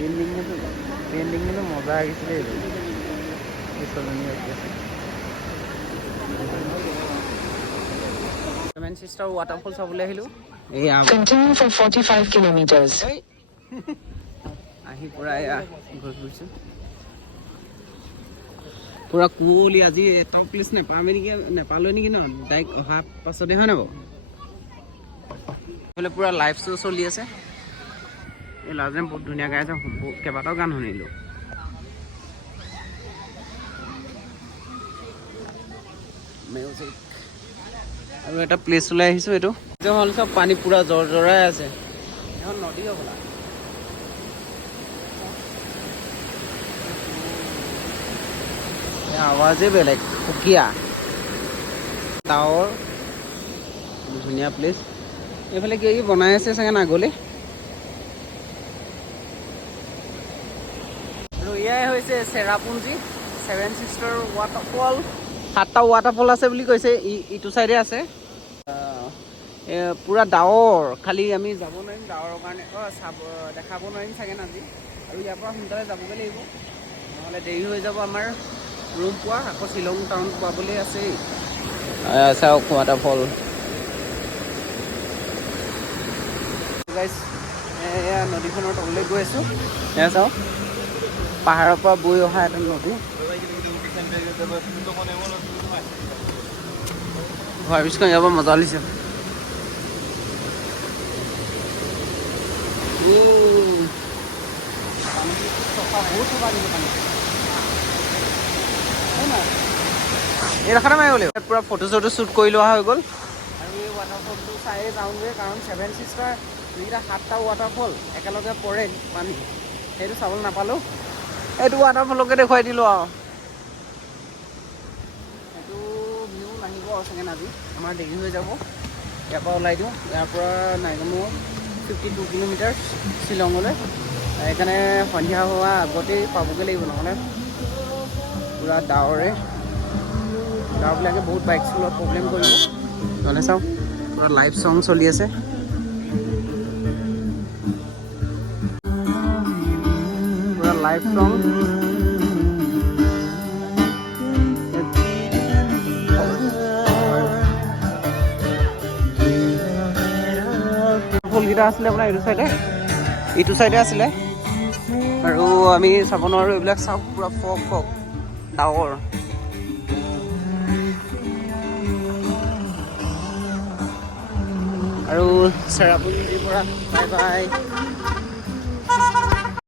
পেইণ্টিংটো মজা আহিছিলে এইটো বিশ্বজনী আছে সেভেন চিষ্টাৰ ৱাটাৰফল চাবলৈ আহিলোঁ এয়া Continue for 45 kilometers. আহি পূৰা এয়া ঘূৰি ফুৰিছোঁ পূৰা কুঁৱলী আজি এটাও প্লেচ নেপালোঁ নেকি ন ডাইৰেক্ট অহা পাছতে হয় নাই বাৰু এইফালে পূৰা লাইভ শ্ব' চলি আছে এই ল'ৰাজনে বহুত ধুনীয়া গাই আছে কেইবাটাও গান শুনিলোঁ মিউজিক আৰু এটা প্লেচ ওলাই আহিছোঁ এইটো হ'ল চব পানী পূৰা জৰাই আছে এখন নদী হ'বলা আৱাজেই বেলেগ সুকীয়া ডাৱৰ ধুনীয়া প্লেচ এইফালে কি বনাই আছে চাগে নাগলে আৰু এয়াই হৈছে চেৰাপুঞ্জী ছেভেন চিষ্টাৰ ৱাটাৰফল 7টা ৱাটাৰফল আছে বুলি কৈছে ইটো চাইডে আছে পূৰা ডাৱৰ খালি আমি যাব নোৱাৰিম ডাৱৰৰ কাৰণে দেখাব নোৱাৰিম চাগে আজি আৰু ইয়াৰ পৰা সোনকালে যাবগৈ লাগিব নহ'লে দেৰি হৈ যাব আমাৰ ৰুম পোৱা আকৌ শ্বিলং টাউন পোৱাবলৈ আছেই চাওক ৱাটাৰফল এয়া নদীখনৰ তললৈ গৈ আছোঁ এয়া চাওক পাহাৰৰ পৰা বৈ অহা এটা নদী ঘৰ পিছখন ইয়াৰ পৰা মজা লাগিছে এই ৰাখাতে মাৰিব লাগিব পূৰা ফটো চটো শ্বুট কৰি লোৱা হৈ গ'ল আৰু এই ৱাটাৰফলটো চায়ে যাওঁগৈ কাৰণ ছেভেন চিষ্টাৰ যিকেইটা 7টা ৱাটাৰফল একেলগে পৰে পানী সেইটো চাবলৈ নাপালোঁ এইটো ৱাটাৰফলকে দেখুৱাই দিলোঁ আৰু সেইটো ভিউ নাহিব আৰু চাগে আজি আমাৰ দেৰি হৈ যাব ইয়াৰ পৰা ওলাই দিওঁ ইয়াৰ পৰা নাইকমেও 52 কিলোমিটাৰ শ্বিলঙলৈ সেইকাৰণে সন্ধিয়া হোৱা আগতেই পাবগৈ লাগিব নহ'লে পূৰা ডাৱৰবিলাকে বহুত বাইক চলোৱাত প্ৰব্লেম কৰিব নহ'লে চাওক পূৰা লাইভ চং চলি আছে পূৰা লাইভ চং ফুলকেইটা আছিলে আপোনাৰ এইটো চাইডে আছিলে আৰু আমি চাব নোৱাৰোঁ এইবিলাক চাওক পূৰা ফগ ডাৱৰ আৰু চেৰাপুঞ্জীৰ পৰা বাই বাই